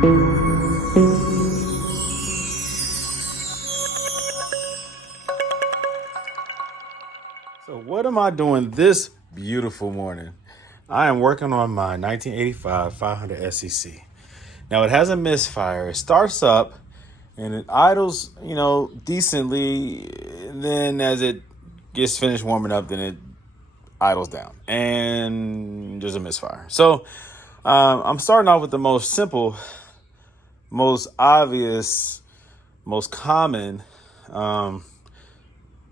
So what am I doing this beautiful morning? I am working on my 1985 500 SEC. Now it has a misfire. It starts up and it idles, decently. Then as it gets finished warming up, then it idles down and there's a misfire. So I'm starting off with the most simple, most obvious, most common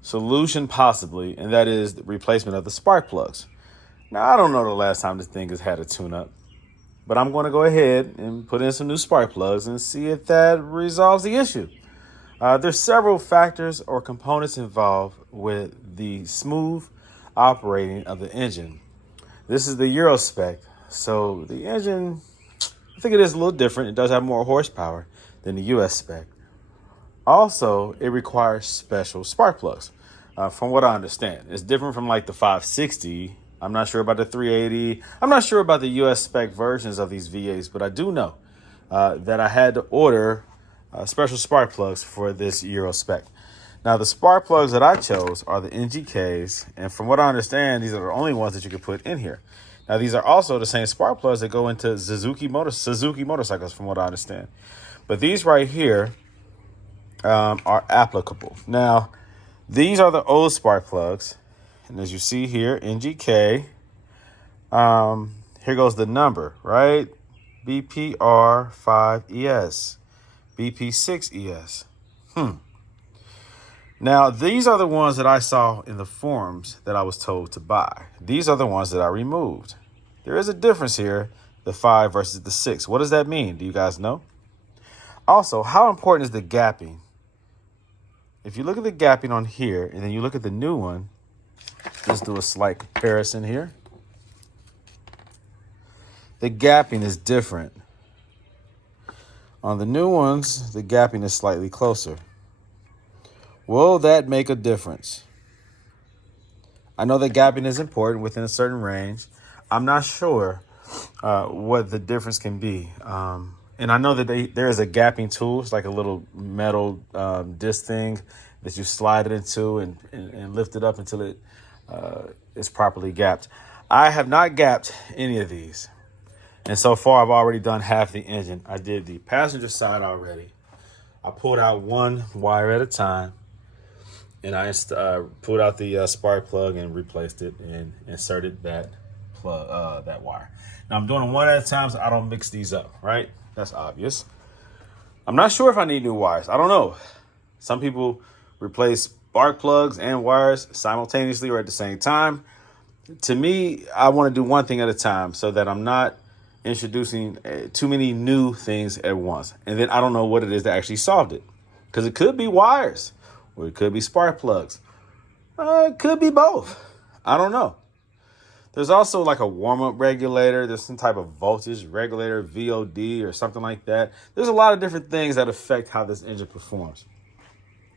solution possibly, and that is the replacement of the spark plugs. Now, I don't know the last time this thing has had a tune-up, but I'm going to go ahead and put in some new spark plugs and see if that resolves the issue. There's several factors or components involved with the smooth operating of the engine. This is the Euro spec, so the engine, I think it is a little different. It does have more horsepower than the US spec. Also, it requires special spark plugs. From what I understand, it's different from like the 560. I'm not sure about the 380. I'm not sure about the US spec versions of these V8s, but I do know that I had to order special spark plugs for this Euro spec. Now, the spark plugs that I chose are the NGKs, and from what I understand, these are the only ones that you can put in here. Now, these are also the same spark plugs that go into Suzuki motorcycles, from what I understand. But these right here are applicable. Now, these are the old spark plugs. And as you see here, NGK, here goes the number, right? BPR5ES, BP6ES. Now, these are the ones that I saw in the forums that I was told to buy. These are the ones that I removed. There is a difference here, the 5 versus the 6. What does that mean? Do you guys know? Also, how important is the gapping? If you look at the gapping on here and then you look at the new one, let's do a slight comparison here. The gapping is different. On the new ones, the gapping is slightly closer. Will that make a difference? I know that gapping is important within a certain range. I'm not sure what the difference can be. And I know that there is a gapping tool. It's like a little metal disc thing that you slide it into and lift it up until it is properly gapped. I have not gapped any of these. And so far, I've already done half the engine. I did the passenger side already. I pulled out one wire at a time. And I pulled out the spark plug and replaced it and inserted that plug, that wire. Now, I'm doing them one at a time so I don't mix these up, right? That's obvious. I'm not sure if I need new wires. I don't know. Some people replace spark plugs and wires simultaneously or at the same time. To me, I want to do one thing at a time so that I'm not introducing too many new things at once. And then I don't know what it is that actually solved it. Because it could be wires or it could be spark plugs. It could be both. I don't know. There's also like a warm-up regulator. There's some type of voltage regulator, VOD or something like that. There's a lot of different things that affect how this engine performs.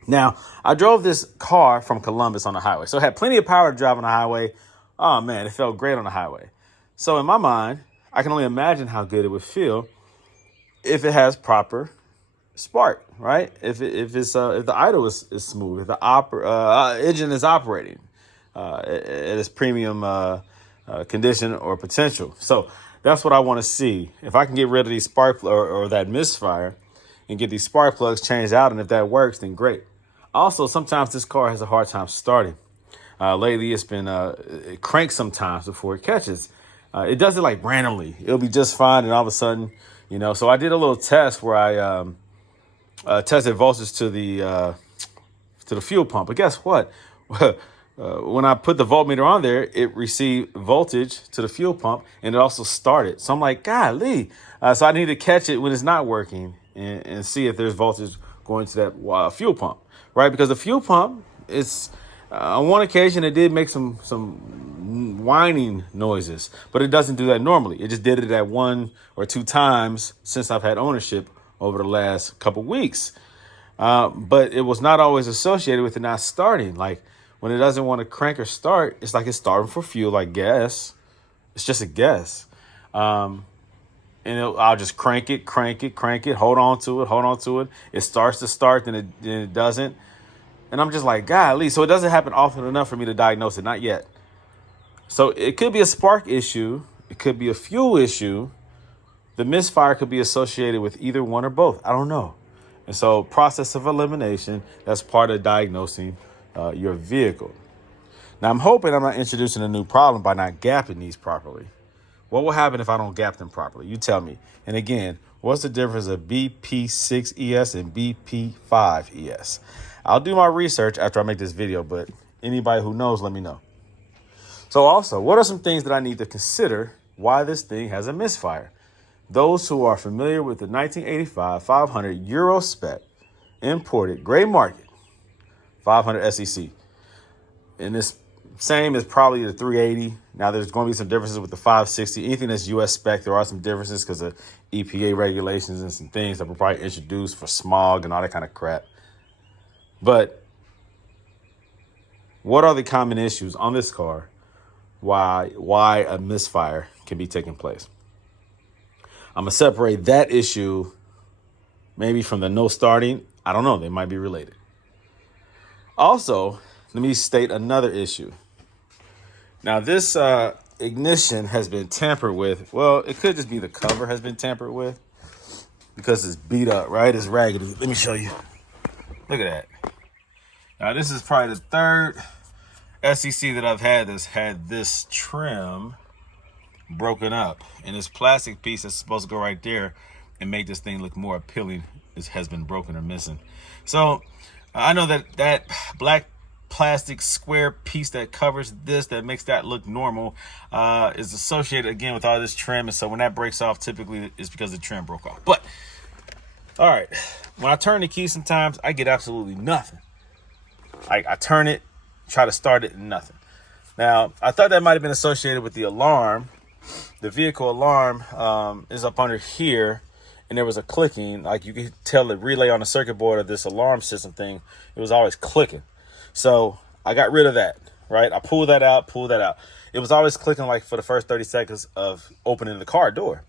Now, I drove this car from Columbus on the highway. So it had plenty of power to drive on the highway. Oh, man, it felt great on the highway. So in my mind, I can only imagine how good it would feel if it has proper spark, right? If the idle is smooth, if the engine is operating at its premium condition or potential. So that's what I want to see. If I can get rid of these spark or that misfire and get these spark plugs changed out, and if that works, then great. Also, sometimes this car has a hard time starting. Lately, it's been it cranks sometimes before it catches. It does it like randomly. It'll be just fine, and all of a sudden, So I did a little test where I tested voltage to the fuel pump. But guess what? When I put the voltmeter on there, it received voltage to the fuel pump, and it also started. So I'm like, golly. So I need to catch it when it's not working and see if there's voltage going to that fuel pump, right? Because the fuel pump, on one occasion, it did make some whining noises, but it doesn't do that normally. It just did it at 1 or 2 times since I've had ownership over the last couple weeks. But it was not always associated with it not starting. Like when it doesn't want to crank or start, it's like it's starting for fuel, I guess. It's just a guess. and I'll just crank it, hold on to it. It starts to start, then it doesn't. And I'm just like, golly. So it doesn't happen often enough for me to diagnose it. Not yet. So it could be a spark issue. It could be a fuel issue. The misfire could be associated with either one or both. I don't know. And so process of elimination, that's part of diagnosing your vehicle. Now, I'm hoping I'm not introducing a new problem by not gapping these properly. What will happen if I don't gap them properly? You tell me. And again, what's the difference of BP6ES and BP5ES? I'll do my research after I make this video, but anybody who knows, let me know. So also, what are some things that I need to consider why this thing has a misfire? Those who are familiar with the 1985 500 Euro spec, imported, gray market, 500 SEC. And this same is probably the 380. Now, there's going to be some differences with the 560. Anything that's US spec, there are some differences because of EPA regulations and some things that were probably introduced for smog and all that kind of crap. But what are the common issues on this car? Why a misfire can be taking place? I'm going to separate that issue maybe from the no starting. I don't know. They might be related. Also, let me state another issue. Now, this ignition has been tampered with. Well, it could just be the cover has been tampered with because it's beat up, right? It's raggedy. Let me show you. Look at that. Now, this is probably the third SEC that I've had that's had this trim broken up. And this plastic piece that's supposed to go right there and make this thing look more appealing has been broken or missing. So I know that black plastic square piece that covers this, that makes that look normal, is associated again with all this trim. And so when that breaks off, typically it's because the trim broke off. But all right, when I turn the key, sometimes I get absolutely nothing. I turn it, try to start it, and nothing. Now, I thought that might have been associated with the alarm. The vehicle alarm is up under here, and there was a clicking. Like you could tell the relay on the circuit board of this alarm system thing, it was always clicking. So I got rid of that, right? I pulled that out. It was always clicking like for the first 30 seconds of opening the car door.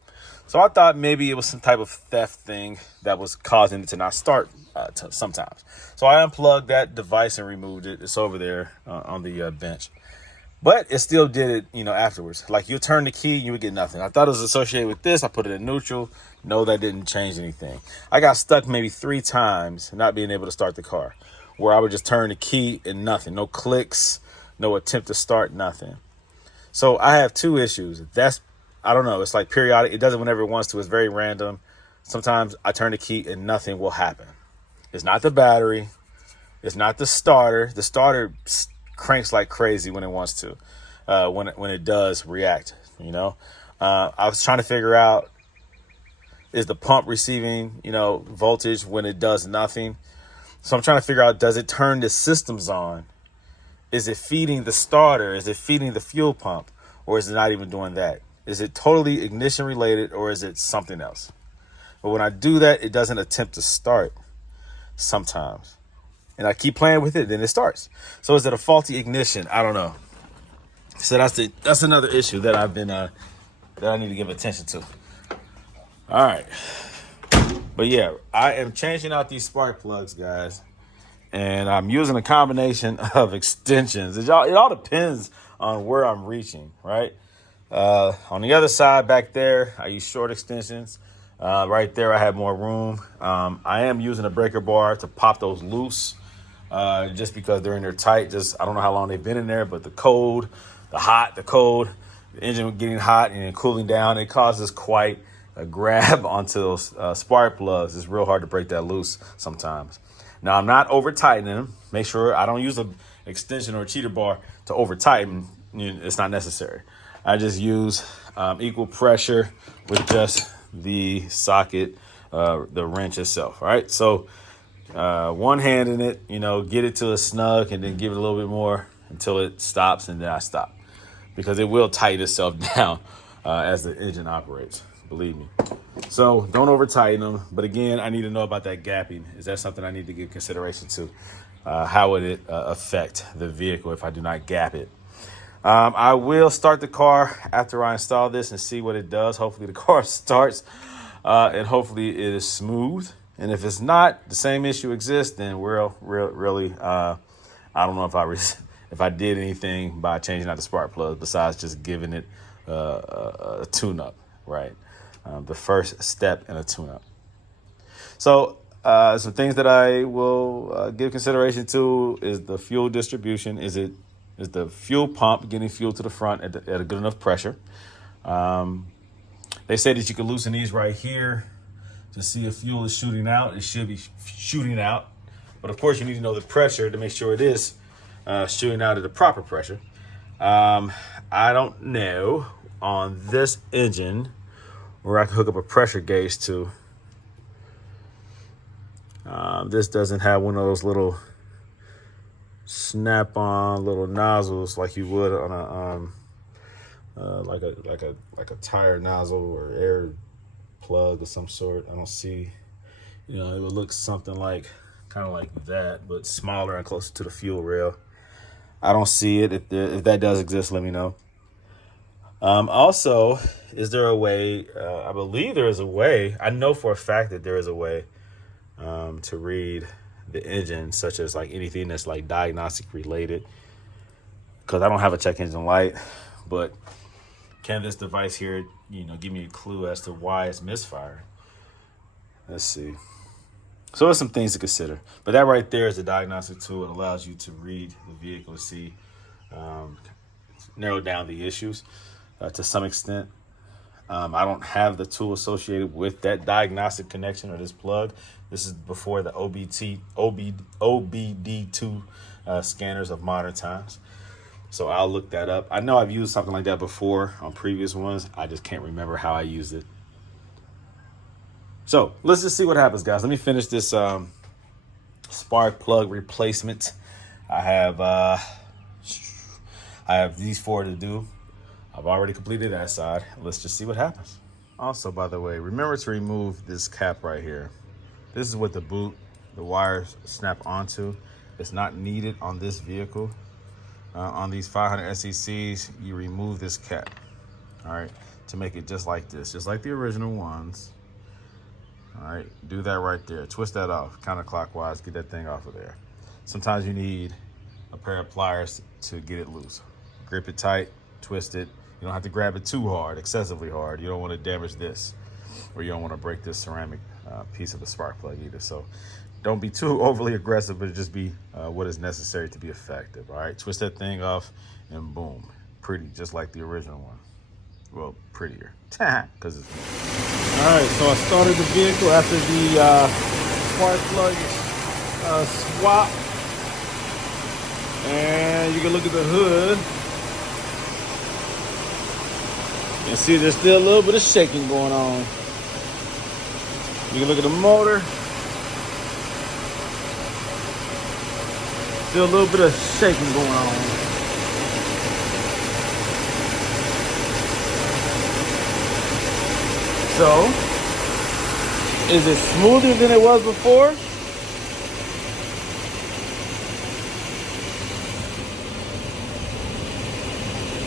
So I thought maybe it was some type of theft thing that was causing it to not start sometimes. So I unplugged that device and removed it. It's over there on the bench. But it still did it, afterwards. Like you turn the key, you would get nothing. I thought it was associated with this. I put it in neutral. No, that didn't change anything. I got stuck maybe 3 times not being able to start the car, where I would just turn the key and nothing. No clicks, no attempt to start, nothing. So I have 2 issues. I don't know. It's like periodic. It does it whenever it wants to. It's very random. Sometimes I turn the key and nothing will happen. It's not the battery. It's not the starter. The starter cranks like crazy when it wants to, when it does react, I was trying to figure out, is the pump receiving, voltage when it does nothing? So I'm trying to figure out, does it turn the systems on? Is it feeding the starter? Is it feeding the fuel pump? Or is it not even doing that? Is it totally ignition related, or is it something else? But when I do that, it doesn't attempt to start sometimes. And I keep playing with it, then it starts. So is it a faulty ignition? I don't know. So that's another issue that I've been that I need to give attention to. All right. But yeah, I am changing out these spark plugs, guys. And I'm using a combination of extensions. It all depends on where I'm reaching, right? On the other side back there, I use short extensions. Right there, I have more room. I am using a breaker bar to pop those loose, just because they're in there tight. I don't know how long they've been in there, but the cold, the engine getting hot and then cooling down, it causes quite a grab onto those spark plugs. It's real hard to break that loose sometimes. Now, I'm not over tightening them. Make sure I don't use an extension or a cheater bar to over tighten. It's not necessary. I just use equal pressure with just the socket, the wrench itself. All right. So one hand in it, get it to a snug and then give it a little bit more until it stops, and then I stop, because it will tighten itself down as the engine operates. Believe me. So don't over tighten them. But again, I need to know about that gapping. Is that something I need to give consideration to? How would it affect the vehicle if I do not gap it? I will start the car after I install this and see what it does. Hopefully the car starts and hopefully it is smooth. And if it's not, the same issue exists, then really, I don't know if I did anything by changing out the spark plug besides just giving it a tune-up, right? The first step in a tune-up. So some things that I will give consideration to is the fuel distribution. Is the fuel pump getting fuel to the front at a good enough pressure? They say that you can loosen these right here to see if fuel is shooting out. It should be shooting out. But of course, you need to know the pressure to make sure it is shooting out at the proper pressure. I don't know on this engine where I can hook up a pressure gauge to. This doesn't have one of those little snap-on little nozzles like you would on a like a tire nozzle or air plug of some sort. I don't see, it would look something like kind of like that, but smaller and closer to the fuel rail. I don't see it. If that does exist, let me know. Also, is there a way? I believe there is a way. I know for a fact that there is a way to read the engine, such as like anything that's like diagnostic related. Because I don't have a check engine light, but can this device here, give me a clue as to why it's misfire? Let's see. So there's some things to consider. But that right there is a diagnostic tool. It allows you to read the vehicle to see, narrow down the issues to some extent. I don't have the tool associated with that diagnostic connection or this plug. This is before the OBD2 scanners of modern times. So I'll look that up. I know I've used something like that before on previous ones. I just can't remember how I used it. So let's just see what happens, guys. Let me finish this spark plug replacement. I have these 4 to do. I've already completed that side. Let's just see what happens. Also, by the way, remember to remove this cap right here. This is what the wires snap onto. It's not needed on this vehicle. On these 500 SECs, you remove this cap, all right, to make it just like this, just like the original ones. All right, do that right there. Twist that off counterclockwise, get that thing off of there. Sometimes you need a pair of pliers to get it loose. Grip it tight, twist it. You don't have to grab it too hard, excessively hard. You don't want to damage this, or you don't want to break this ceramic piece of the spark plug either. So don't be too overly aggressive, but just be what is necessary to be effective. All right, twist that thing off and boom, pretty, just like the original one. Well, prettier, because it's. All right, so I started the vehicle after the spark plug swap, and you can look at the hood and see there's still a little bit of shaking going on. You can look at the motor. Still a little bit of shaking going on. So, is it smoother than it was before?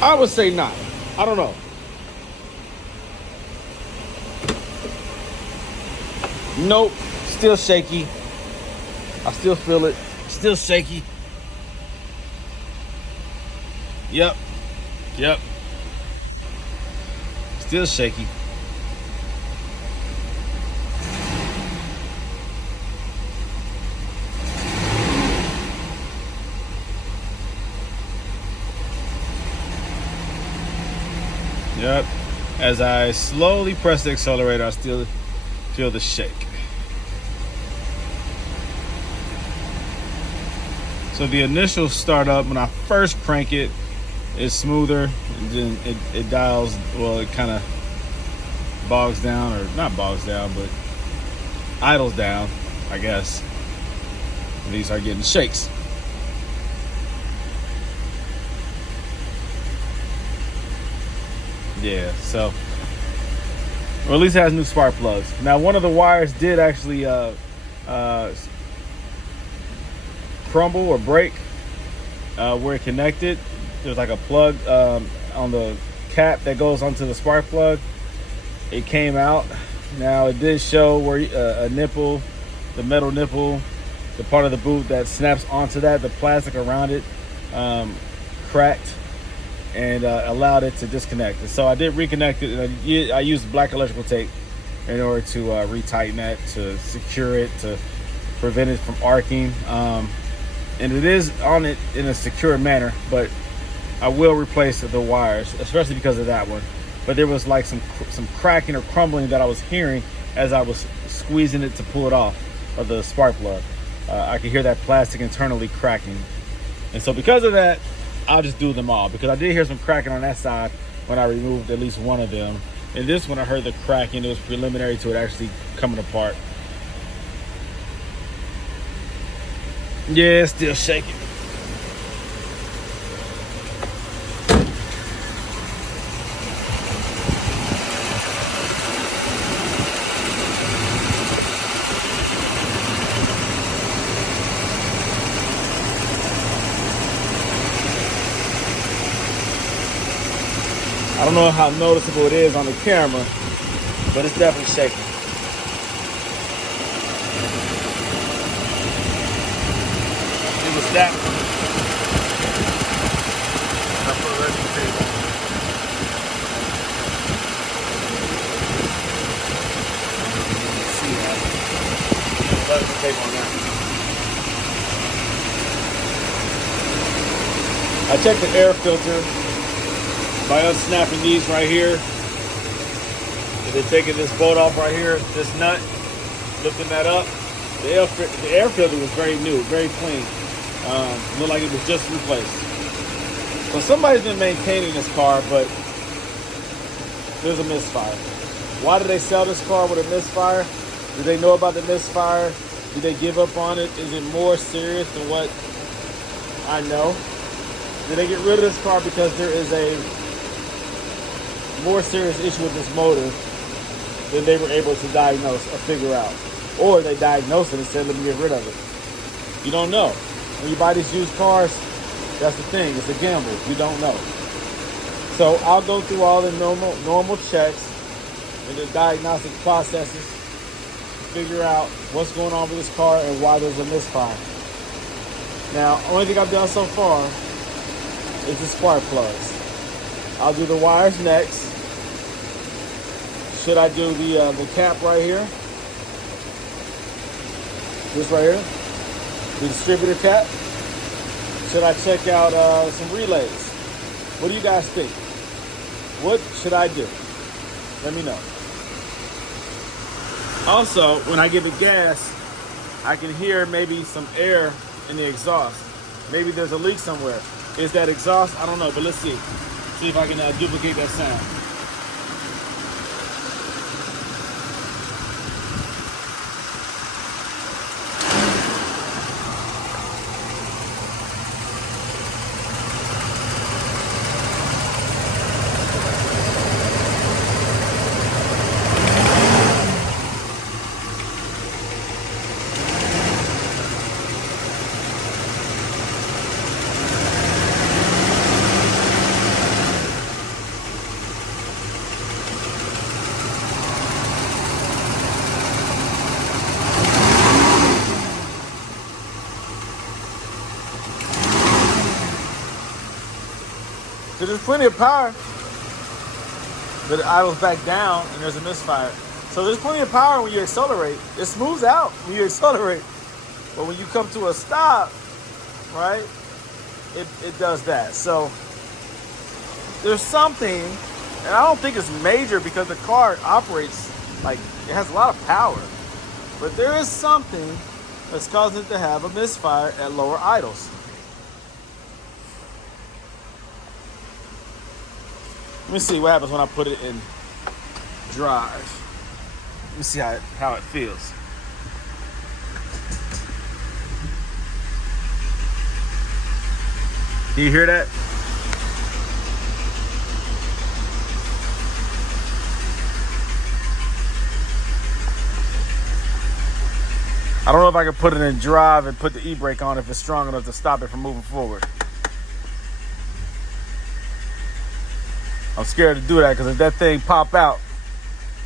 I would say not. I don't know. Nope, still shaky. I still feel it. Still shaky. Yep. Still shaky. Yep. As I slowly press the accelerator, I still feel the shake. So the initial startup, when I first crank it, is smoother. And then it dials, well, it kind of bogs down, or not bogs down, but idles down, I guess. And these are getting shakes. Yeah, so, or at least it has new spark plugs. Now, one of the wires did actually crumble or break where it connected. there's like a plug on the cap that goes onto the spark plug. It came out. Now it did show where a nipple, the metal nipple, the part of the boot that snaps onto that, the plastic around it, cracked and allowed it to disconnect. And so I did reconnect it, and I used black electrical tape in order to retighten that, to secure it, to prevent it from arcing. And it is on it in a secure manner, but I will replace the wires, especially because of that one. But there was like some cracking or crumbling that I was hearing as I was squeezing it to pull it off of the spark plug. I could hear that plastic internally cracking. And so because of that, I'll just do them all, because I did hear some cracking on that side when I removed at least one of them. And this one I heard the cracking. It was preliminary to it actually coming apart. Yeah, it's still shaking. I don't know how noticeable it is on the camera, but it's definitely shaking. It was that. I put a electrical tape on. See that? Electrical tape on that. I checked the air filter by unsnapping these right here, and then taking this bolt off right here, this nut, lifting that up. The air filter was very new, very clean. Looked like it was just replaced. So somebody's been maintaining this car, but there's a misfire. Why did they sell this car with a misfire? Do they know about the misfire? Did they give up on it? Is it more serious than what I know? Did they get rid of this car because there is a more serious issue with this motor than they were able to diagnose or figure out? Or they diagnosed it and said, let me get rid of it. You don't know. When you buy these used cars, that's the thing. It's a gamble. You don't know. So I'll go through all the normal checks and the diagnostic processes to figure out what's going on with this car and why there's a misfire. Now, only thing I've done so far is the spark plugs. I'll do the wires next. Should I do the cap right here? This right here? The distributor cap? Should I check out some relays? What do you guys think? What should I do? Let me know. Also, when I give it gas, I can hear maybe some air in the exhaust. Maybe there's a leak somewhere. Is that exhaust? I don't know, but let's see. See if I can duplicate that sound. So there's plenty of power, but it idles back down and there's a misfire. So there's plenty of power when you accelerate. It smooths out when you accelerate. But when you come to a stop, right, it does that. So there's something, and I don't think it's major because the car operates like it has a lot of power. But there is something that's causing it to have a misfire at lower idles. Let me see what happens when I put it in drive. Let me see how it feels. Can you hear that? I don't know if I can put it in drive and put the e-brake on if it's strong enough to stop it from moving forward. I'm scared to do that because if that thing pop out,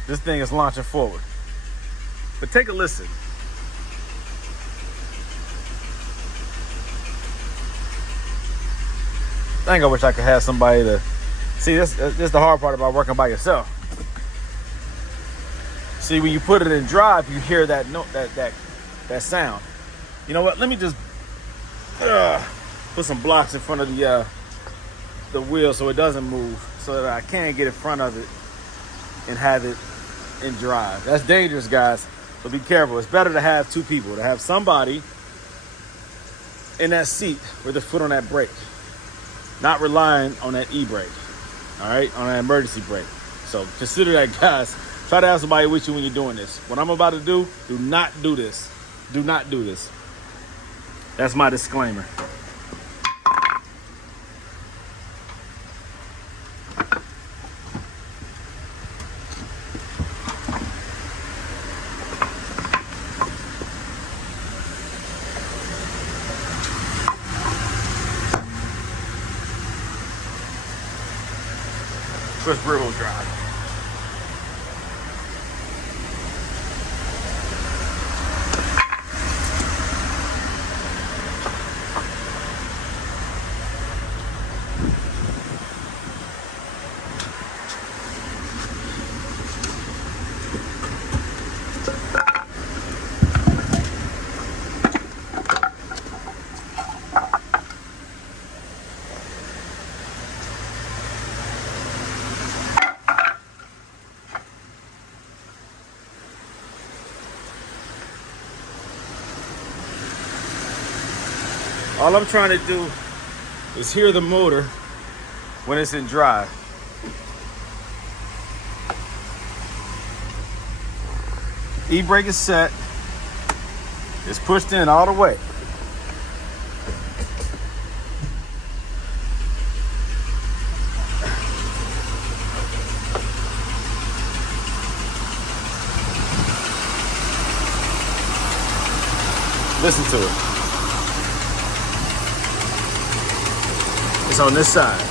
this thing is launching forward. But take a listen. I think I wish I could have somebody to see. This is the hard part about working by yourself. See, when you put it in drive, you hear that note, that sound. You know what? Let me just put some blocks in front of the wheel so it doesn't move, so that I can get in front of it and have it in drive. That's dangerous, guys. So be careful. It's better to have two people, to have somebody in that seat with their foot on that brake, not relying on that e-brake, all right, on that emergency brake. So consider that, guys. Try to have somebody with you when you're doing this. What I'm about to do not do this. Do not do this. That's my disclaimer. Switch rear wheel drive. All I'm trying to do is hear the motor when it's in drive. E-brake is set. It's pushed in all the way. Listen to it. It's on this side.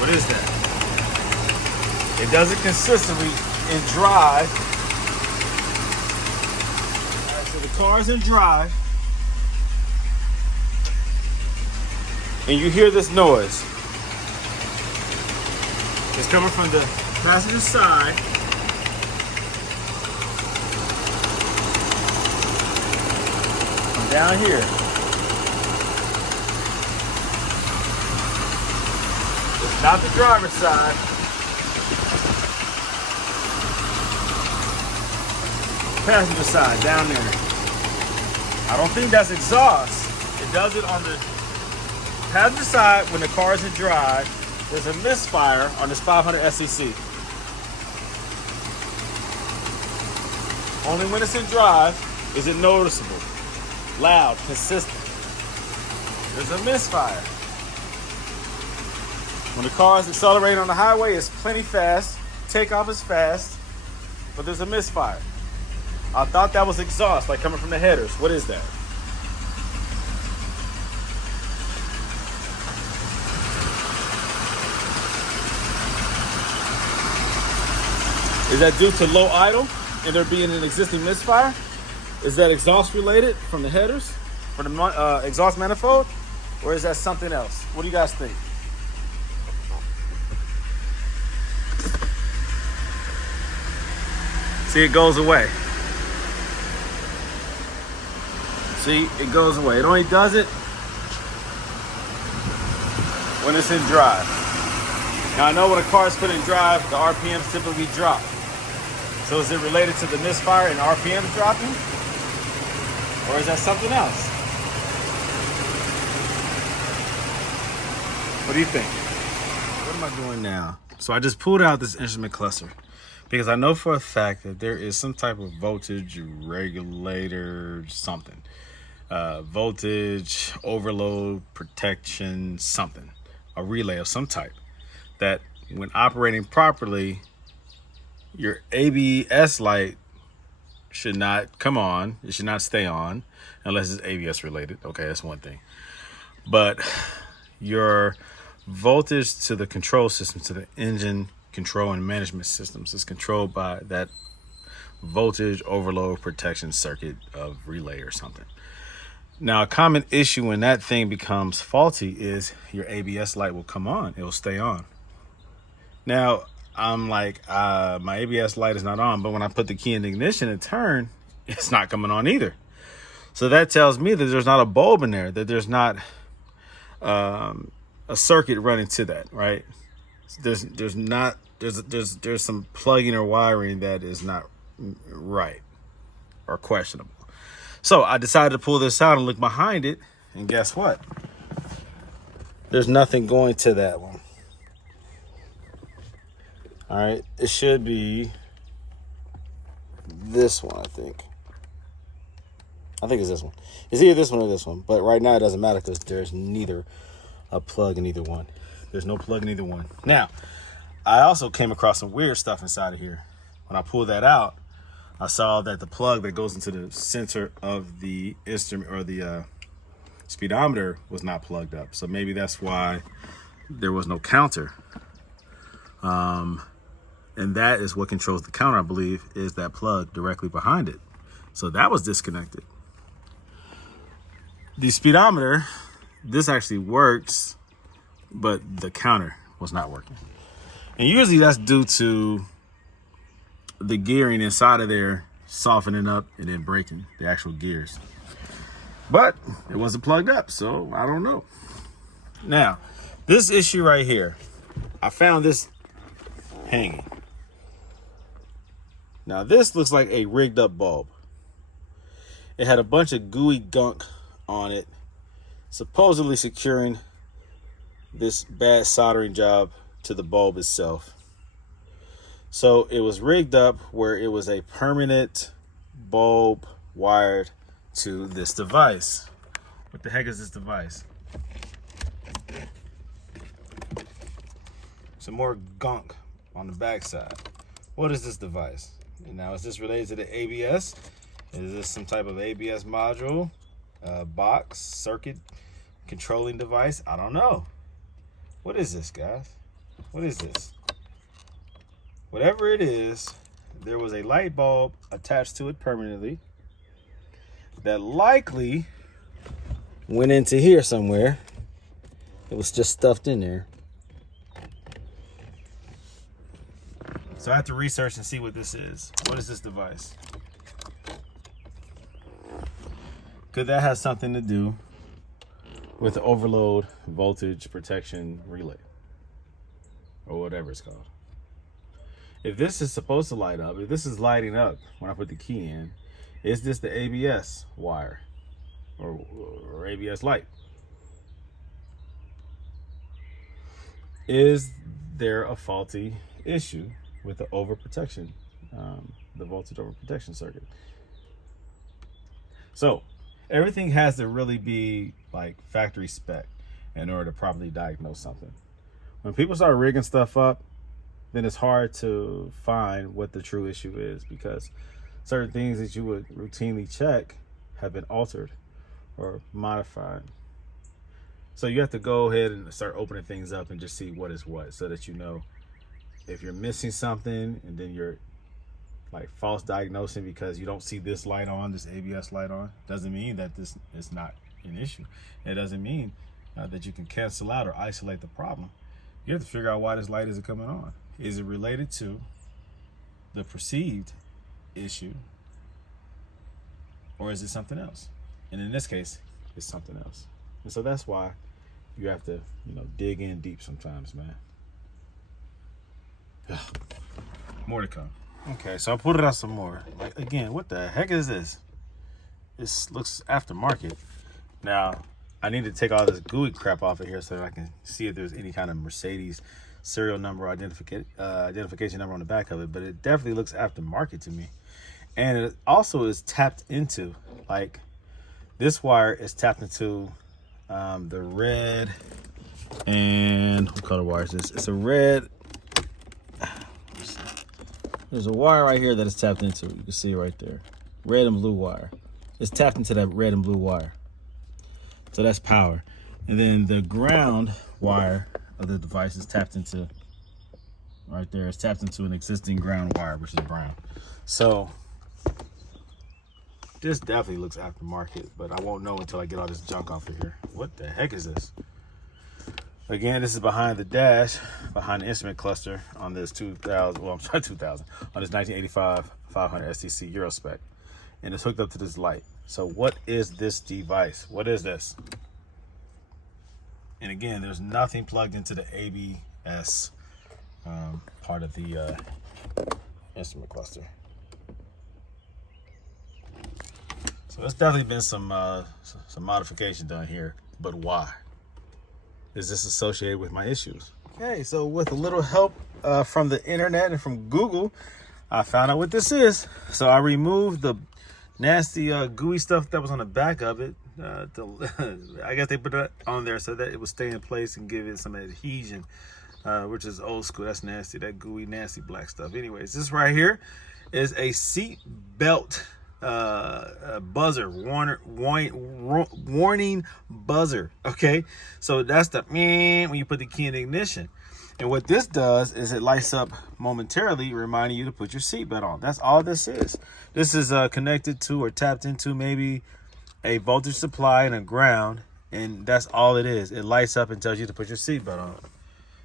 What is that? It does it consistently in drive. All right, so the car's in drive. And you hear this noise. It's coming from the passenger side. Down here. It's not the driver's side. Passenger side, down there. I don't think that's exhaust. It does it on the passenger side when the car is in drive. There's a misfire on this 500 SEC. Only when it's in drive is it noticeable. Loud, consistent. There's a misfire. When the car is accelerating on the highway, it's plenty fast. Takeoff is fast, but there's a misfire. I thought that was exhaust, like coming from the headers. What is that? Is that due to low idle and there being an existing misfire? Is that exhaust related from the headers, from the exhaust manifold, or is that something else? What do you guys think? See, it goes away. See, it goes away. It only does it when it's in drive. Now I know when a car is put in drive, the RPMs typically drop. So is it related to the misfire and RPMs dropping? Or is that something else? What do you think? What am I doing now? So I just pulled out this instrument cluster because I know for a fact that there is some type of voltage regulator, something. Voltage, overload, protection, something. A relay of some type that when operating properly, your ABS light should not come on. It should not stay on unless it's ABS related. Okay, that's one thing. But your voltage to the control system, to the engine control and management systems, is controlled by that voltage overload protection circuit of relay or something. Now, a common issue when that thing becomes faulty is your ABS light will come on. It will stay on. Now, I'm like, my ABS light is not on, but when I put the key in the ignition and turn, it's not coming on either. So that tells me that there's not a bulb in there, that there's not a circuit running to that, right? There's some plugging or wiring that is not right or questionable. So I decided to pull this out and look behind it, and guess what? There's nothing going to that one. All right, it should be this one, I think. I think it's this one. It's either this one or this one, but right now it doesn't matter because there's neither a plug in either one. There's no plug in either one. Now, I also came across some weird stuff inside of here. When I pulled that out, I saw that the plug that goes into the center of the instrument or the speedometer was not plugged up. So maybe that's why there was no counter. And that is what controls the counter, I believe, is that plug directly behind it. So that was disconnected. The speedometer, this actually works, but the counter was not working. And usually that's due to the gearing inside of there softening up and then breaking the actual gears. But it wasn't plugged up, so I don't know. Now, this issue right here, I found this hanging. Now this looks like a rigged up bulb. It had a bunch of gooey gunk on it, supposedly securing this bad soldering job to the bulb itself. So it was rigged up where it was a permanent bulb wired to this device. What the heck is this device? Some more gunk on the backside. What is this device? And now, is this related to the ABS? Is this some type of ABS module, box, circuit, controlling device? I don't know. What is this, guys? What is this? Whatever it is, there was a light bulb attached to it permanently that likely went into here somewhere. It was just stuffed in there. So I have to research and see what this is. What is this device? Could that have something to do with the overload voltage protection relay? Or whatever it's called. If this is supposed to light up, if this is lighting up when I put the key in, is this the ABS wire or ABS light? Is there a faulty issue with the overprotection, the voltage overprotection circuit? So everything has to really be like factory spec in order to properly diagnose something. When people start rigging stuff up, then it's hard to find what the true issue is, because certain things that you would routinely check have been altered or modified. So you have to go ahead and start opening things up and just see what is what, so that you know if you're missing something and then you're like false diagnosing because you don't see this light on, this ABS light on, doesn't mean that this is not an issue. It doesn't mean that you can cancel out or isolate the problem. You have to figure out why this light isn't coming on. Is it related to the perceived issue, or is it something else? And in this case, it's something else. And so that's why you have to, dig in deep sometimes, man. More to come. Okay, so I put it out some more. Like, again, what the heck is this? This looks aftermarket. Now, I need to take all this gooey crap off of here so that I can see if there's any kind of Mercedes serial number, identification number on the back of it. But it definitely looks aftermarket to me. And it also is tapped into, like, this wire is tapped into the red, and what color wire is this? It's a red. There's a wire right here that is tapped into. You can see it right there. red and blue wire. It's tapped into that red and blue wire. So that's power. And then the ground wire of the device is tapped into right there. It's tapped into an existing ground wire, which is brown. So this definitely looks aftermarket, but I won't know until I get all this junk off of here. What the heck is this? Again, this is behind the dash, behind the instrument cluster on this 2000, well, I'm sorry, 2000, on this 1985 500 STC Euro spec. And it's hooked up to this light. So what is this device? What is this? And again, there's nothing plugged into the ABS part of the instrument cluster. So there's definitely been some modification done here, but why? Is this associated with my issues? Okay, so with a little help from the internet and from Google, I found out what this is. So I removed the nasty gooey stuff that was on the back of it. I guess they put that on there so that it would stay in place and give it some adhesion, which is old school. That's nasty, that gooey, nasty black stuff. Anyways, this right here is a seat belt buzzer, warning buzzer. Okay, so that's the when you put the key in the ignition. And what this does is it lights up momentarily, reminding you to put your seatbelt on. That's all this is. This is connected to or tapped into maybe a voltage supply and a ground, and that's all it is. It lights up and tells you to put your seatbelt on.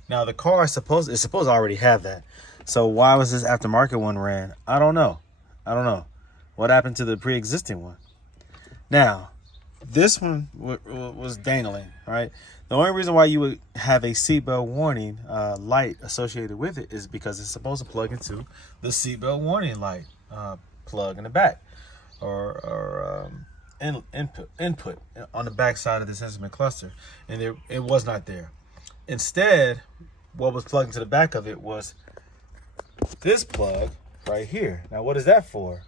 Now the car is supposed to already have that. So why was this aftermarket one ran? I don't know. What happened to the pre-existing one? Now, this one was dangling, right? The only reason why you would have a seatbelt warning light associated with it is because it's supposed to plug into the seatbelt warning light plug in the back, or input on the back side of this instrument cluster, and it was not there. Instead, what was plugged into the back of it was this plug right here. Now, what is that for?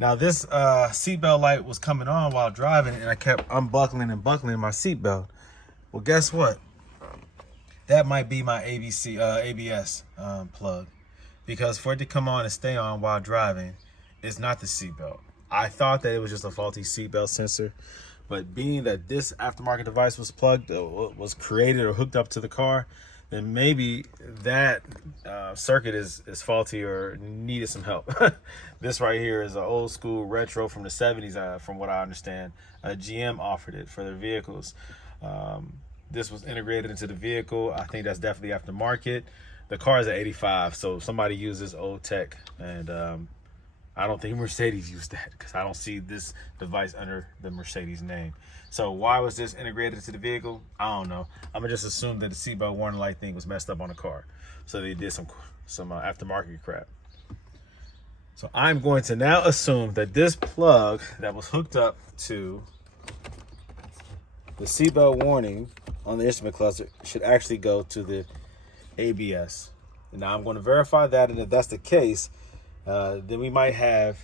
Now, this seatbelt light was coming on while driving, and I kept unbuckling and buckling my seatbelt. Well, guess what? That might be my ABS plug, because for it to come on and stay on while driving, it's not the seatbelt. I thought that it was just a faulty seatbelt sensor, but being that this aftermarket device was plugged, was created or hooked up to the car, then maybe that circuit is faulty or needed some help. This right here is an old school retro from the 70s, from what I understand. GM offered it for their vehicles. This was integrated into the vehicle. I think that's definitely aftermarket. The car is an 85, so somebody used this old tech, and I don't think Mercedes used that, because I don't see this device under the Mercedes name. So why was this integrated into the vehicle? I don't know. I'm gonna just assume that the seatbelt warning light thing was messed up on the car, so they did some aftermarket crap. So I'm going to now assume that this plug that was hooked up to the seatbelt warning on the instrument cluster should actually go to the ABS. And now I'm going to verify that, and if that's the case, then we might have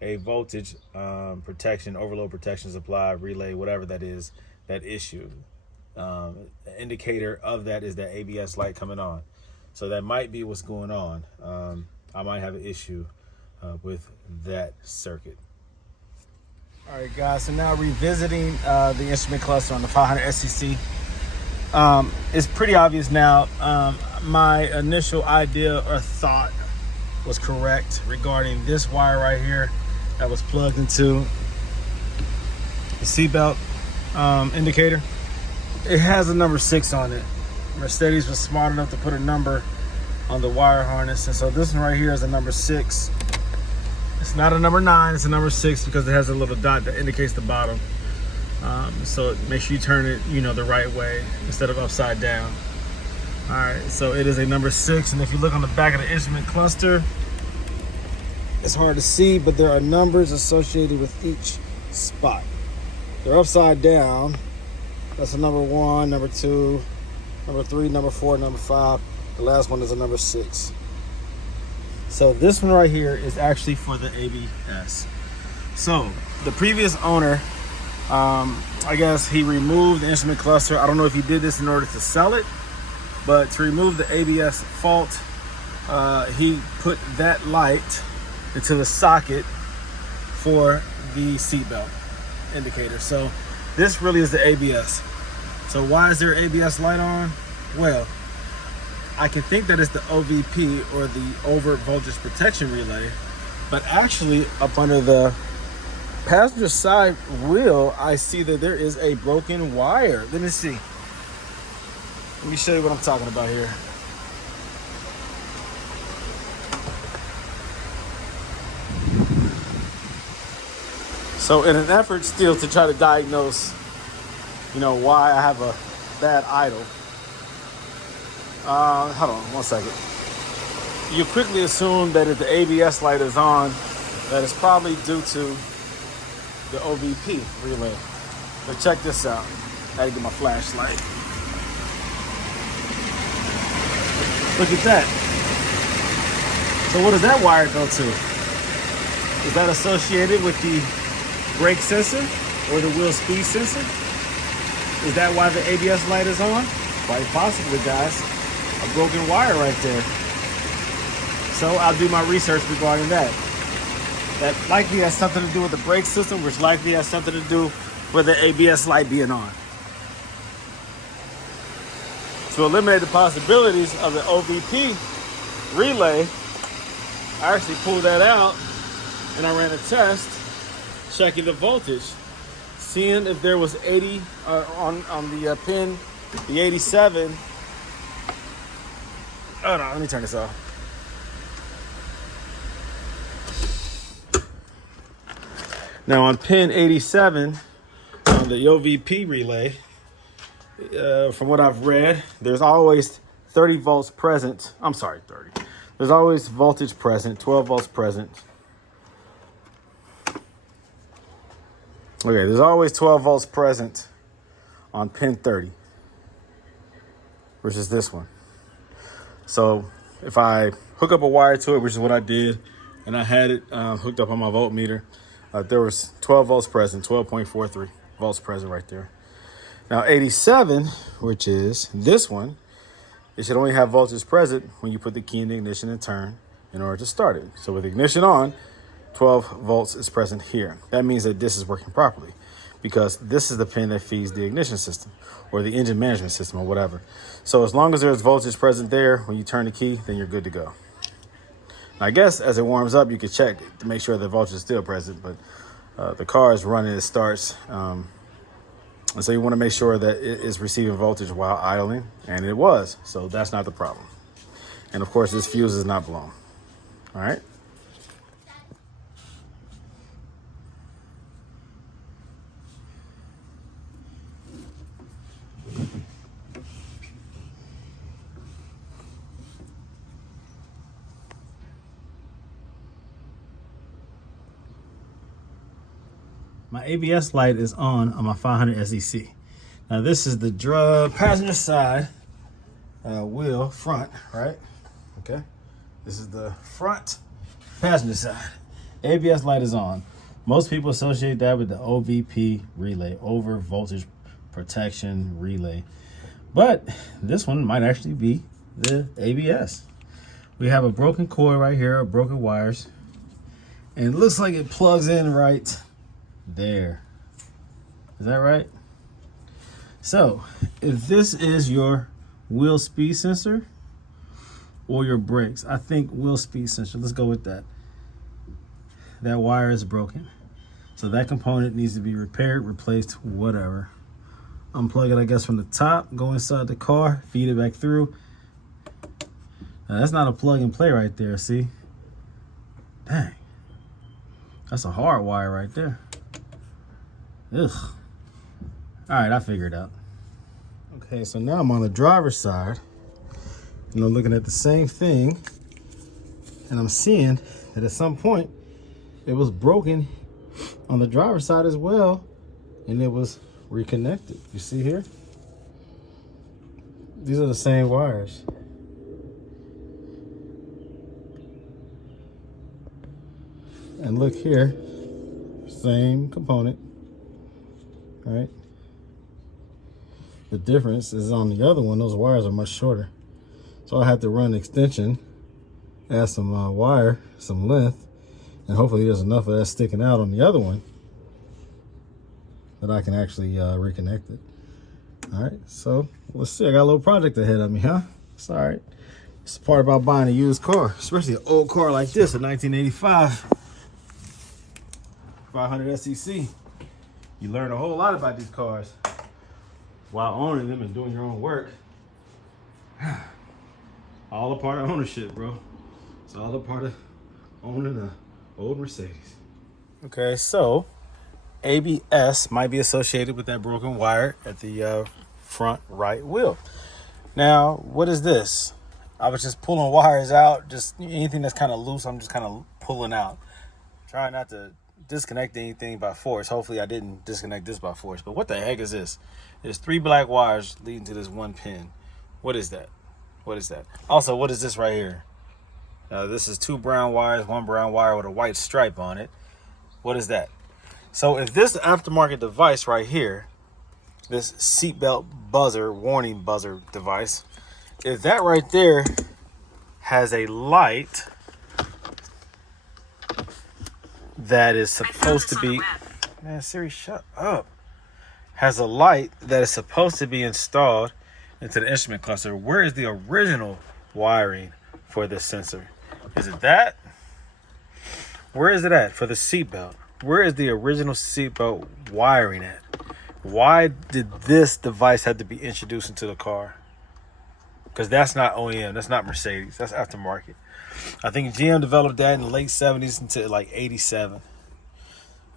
a voltage protection, overload protection supply, relay, whatever that is, that issue. The indicator of that is that ABS light coming on. So that might be what's going on. I might have an issue with that circuit. All right, guys, so now revisiting the instrument cluster on the 500 SCC. It's pretty obvious now. My initial idea or thought was correct regarding this wire right here that was plugged into the seatbelt indicator. It has a number 6 on it. Mercedes was smart enough to put a number on the wire harness, and so this one right here is a number 6. It's not a number 9, it's a number 6, because it has a little dot that indicates the bottom. So make sure you turn it, the right way instead of upside down. All right, so it is a number 6, and if you look on the back of the instrument cluster, it's hard to see, but there are numbers associated with each spot. They're upside down. That's a number 1, number 2, number 3, number 4, number 5. The last one is a number 6. So this one right here is actually for the ABS. So the previous owner, I guess he removed the instrument cluster. I don't know if he did this in order to sell it, but to remove the ABS fault, he put that light into the socket for the seatbelt indicator. So this really is the ABS. So why is there ABS light on? Well, I can think that it's the OVP, or the over voltage protection relay, but actually up under the passenger side wheel, I see that there is a broken wire. Let me see. Let me show you what I'm talking about here. So in an effort still to try to diagnose, why I have a bad idle. Hold on one second. You quickly assume that if the ABS light is on, that it's probably due to the OVP relay. But check this out. I gotta get my flashlight. Look at that. So what does that wire go to? Is that associated with the brake sensor or the wheel speed sensor? Is that why the ABS light is on? Quite possibly, guys. A broken wire right there. So I'll do my research regarding that. That likely has something to do with the brake system, which likely has something to do with the ABS light being on. To eliminate the possibilities of the OVP relay, I actually pulled that out and I ran a test checking the voltage, seeing if there was 80 on the pin, the 87. Oh no, let me turn this off. Now on pin 87 on the OVP relay, from what I've read, there's always 30 volts present. I'm sorry, 30. There's always voltage present, 12 volts present. Okay, there's always 12 volts present on pin 30 versus this one. So if I hook up a wire to it, which is what I did, and I had it hooked up on my voltmeter, there was 12 volts present, 12.43 volts present right there. Now 87, which is this one, it should only have voltage present when you put the key in the ignition and turn in order to start it. So with the ignition on, 12 volts is present here. That means that this is working properly, because this is the pin that feeds the ignition system or the engine management system or whatever. So as long as there's voltage present there when you turn the key, then you're good to go. Now, I guess as it warms up, you can check to make sure the voltage is still present, but the car is running, it starts. And so you want to make sure that it is receiving voltage while idling, and it was. So that's not the problem. And of course, this fuse is not blown. All right. My ABS light is on my 500 SEC. Now this is the passenger side wheel front, right? Okay. This is the front passenger side. ABS light is on. Most people associate that with the OVP relay, over voltage protection relay. But this one might actually be the ABS. We have a broken cord right here, broken wires. And it looks like it plugs in right there. Is that right? So if this is your wheel speed sensor or your brakes, I think wheel speed sensor, let's go with that. That wire is broken. So that component needs to be repaired, replaced, whatever. Unplug it, I guess, from the top, go inside the car, feed it back through. Now that's not a plug and play right there, see? Dang. That's a hard wire right there. Ugh. All right, I figured it out. Okay, so now I'm on the driver's side, and I'm looking at the same thing, and I'm seeing that at some point it was broken on the driver's side as well, and it was reconnected. You see here? These are the same wires. And look here, same component. All right. The difference is on the other one, those wires are much shorter. So I had to run an extension, add some wire, some length, And hopefully there's enough of that sticking out on the other one that I can actually reconnect it. All right, so let's see. I got a little project ahead of me, huh? It's all right. It's the part about buying a used car, especially an old car like this, a 1985 500 SEC. You learn a whole lot about these cars while owning them and doing your own work. All a part of ownership, bro. It's all a part of owning an old Mercedes. Okay, so ABS might be associated with that broken wire at the front right wheel. Now, what is this? I was just pulling wires out, just anything that's kind of loose, I'm just kind of pulling out. Trying not to disconnect anything by force. Hopefully I didn't disconnect this by force, but what the heck is this? There's 3 black wires leading to this one pin. What is that? What is that? Also, what is this right here? This is 2 brown wires, 1 brown wire with a white stripe on it. What is that? So if this aftermarket device right here, this seatbelt buzzer, warning buzzer device, if that right there has a light that is supposed to be, man, Siri, shut up, has a light that is supposed to be installed into the instrument cluster, where is the original wiring for this sensor? Is it that? Where is it at for the seatbelt? Where is the original seatbelt wiring at? Why did this device have to be introduced into the car? Because that's not OEM, that's not Mercedes, that's aftermarket. I think GM developed that in the late 70s into like 87.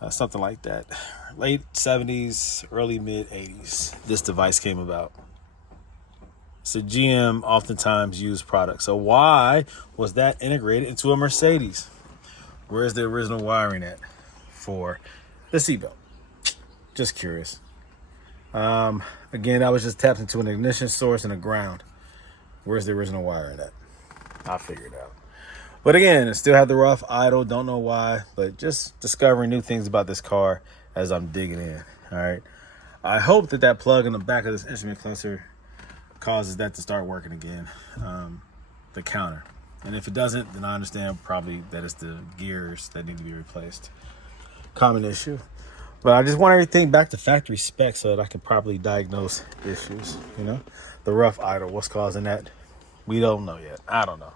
Something like that. Late 70s, early mid 80s, this device came about. So GM oftentimes used products. So why was that integrated into a Mercedes? Where's the original wiring at for the seatbelt? Just curious. Again, I was just tapped into an ignition source and a ground. Where's the original wiring at? I'll figure it out. But again, I still have the rough idle. Don't know why, but just discovering new things about this car as I'm digging in. All right. I hope that that plug in the back of this instrument cluster causes that to start working again, the counter. And if it doesn't, then I understand probably that it's the gears that need to be replaced. Common issue. But I just want everything back to factory spec so that I can properly diagnose issues, you know? The rough idle, what's causing that? We don't know yet. I don't know.